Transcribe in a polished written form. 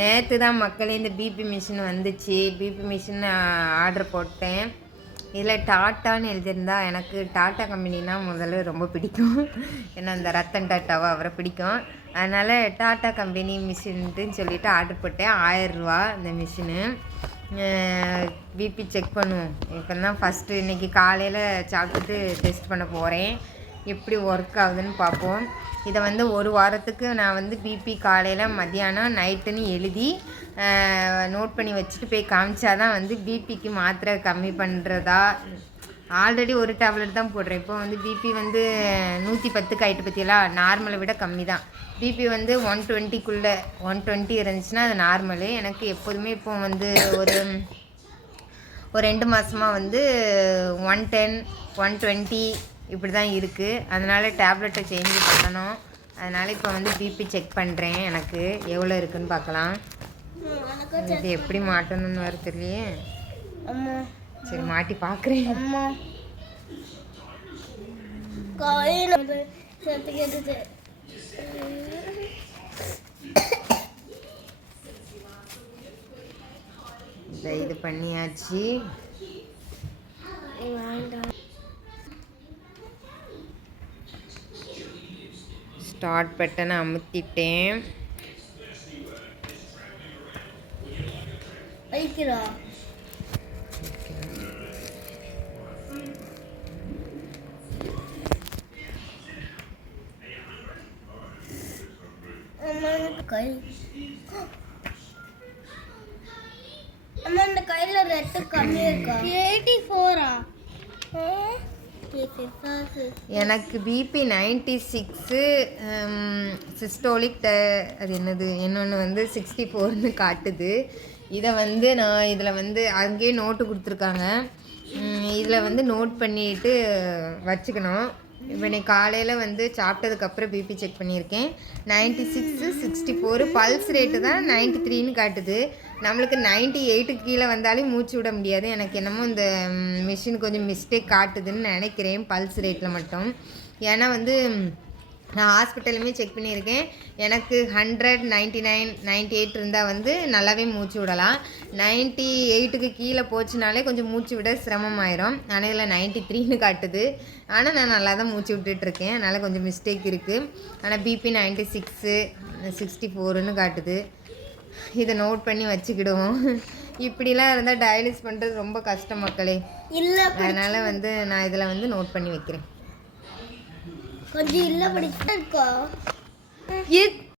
நேற்று தான் மக்களே இந்த பிபி மிஷின் வந்துச்சு. பிபி மிஷின் ஆர்டர் போட்டேன். இதில் டாட்டான்னு எழுதியிருந்தா எனக்கு டாட்டா கம்பெனினா முதல்ல ரொம்ப பிடிக்கும். ஏன்னா அந்த ரத்தன் டாட்டாவோ அவரை பிடிக்கும். அதனால் டாட்டா கம்பெனி மிஷின்ட்டுன்னு சொல்லிவிட்டு ஆர்டர் போட்டேன். 1000 ரூபா இந்த மிஷினு. பிபி செக் பண்ணுவோம். இப்போ தான் ஃபஸ்ட்டு இன்றைக்கி காலையில் சாப்பிட்டுட்டு டெஸ்ட் பண்ண போகிறேன். எப்படி ஒர்க் ஆகுதுன்னு பார்ப்போம். இதை வந்து ஒரு வாரத்துக்கு நான் வந்து பிபி காலையில் மத்தியானம் நைட்டுன்னு எழுதி நோட் பண்ணி வச்சுட்டு போய் காமிச்சாதான் வந்து பிபிக்கு மாத்திரை கம்மி பண்ணுறதா. ஆல்ரெடி ஒரு டேப்லெட் தான் போடுறேன். இப்போ வந்து பிபி வந்து 110க்கு ஆகிட்டு பற்றியெல்லாம் நார்மலை விட கம்மி தான். பிபி வந்து 120க்குள்ளே 120 இருந்துச்சுன்னா அது நார்மலு. எனக்கு எப்போதுமே இப்போ வந்து ஒரு 2 மாதமாக வந்து 110 120 இப்படி தான் இருக்குது. அதனால் டேப்லெட்டை சேஞ்ச் பண்ணணும். அதனால் இப்போ வந்து பிபி செக் பண்ணுறேன். எனக்கு எவ்வளோ இருக்குதுன்னு பார்க்கலாம். இது எப்படி மாட்டணும்னு வர தெரியலையே. சரி மாட்டி பார்க்குறேன். இது பண்ணியாச்சு. ஸ்டார்ட் பட்டனை அமுத்திட்டேன். கையில ரெட்டு கம்மி இருக்கா? 84 எனக்கு பிபி 96 சிஸ்டோலிக் அது என்னது இன்னொன்று வந்து 64ன்னு காட்டுது. இதை வந்து நான் இதில் வந்து அங்கேயே நோட்டு கொடுத்துருக்காங்க. இதில் வந்து நோட் பண்ணிட்டு வச்சுக்கணும். இப்போ இன்னைக்கு காலையில் வந்து சாப்பிட்டதுக்கப்புறம் பிபி செக் பண்ணியிருக்கேன். 96 64 பல்ஸ் ரேட்டு தான் 93ன்னு காட்டுது. நம்மளுக்கு 98க்கு கீழே வந்தாலும் மூச்சு விட முடியாது. எனக்கு என்னமோ இந்த மிஷின் கொஞ்சம் மிஸ்டேக் காட்டுதுன்னு நினைக்கிறேன் பல்ஸ் ரேட்டில் மட்டும். ஏன்னா வந்து நான் ஹாஸ்பிட்டலுமே செக் பண்ணியிருக்கேன். எனக்கு 100 99 98 இருந்தால் வந்து நல்லாவே மூச்சு விடலாம். 98க்கு கீழே போச்சுனாலே கொஞ்சம் மூச்சு விட சிரமமாயிரும். ஆனால் இதில் 93ன்னு காட்டுது. ஆனால் நான் நல்லா தான் மூச்சு விட்டுட்ருக்கேன். அதனால் கொஞ்சம் மிஸ்டேக் இருக்குது. ஆனால் பிபி 96 64ன்னு காட்டுது. இதை நோட் பண்ணி வச்சுக்கிடுவோம். இப்படிலாம் இருந்தால் டயாலிஸ் பண்ணுறது ரொம்ப கஷ்டம் மக்களே. இல்லை, அதனால் வந்து நான் இதில் வந்து நோட் பண்ணி வைக்கிறேன். கொஞ்சம் இல்லை படிச்சுட்டா இருக்கா.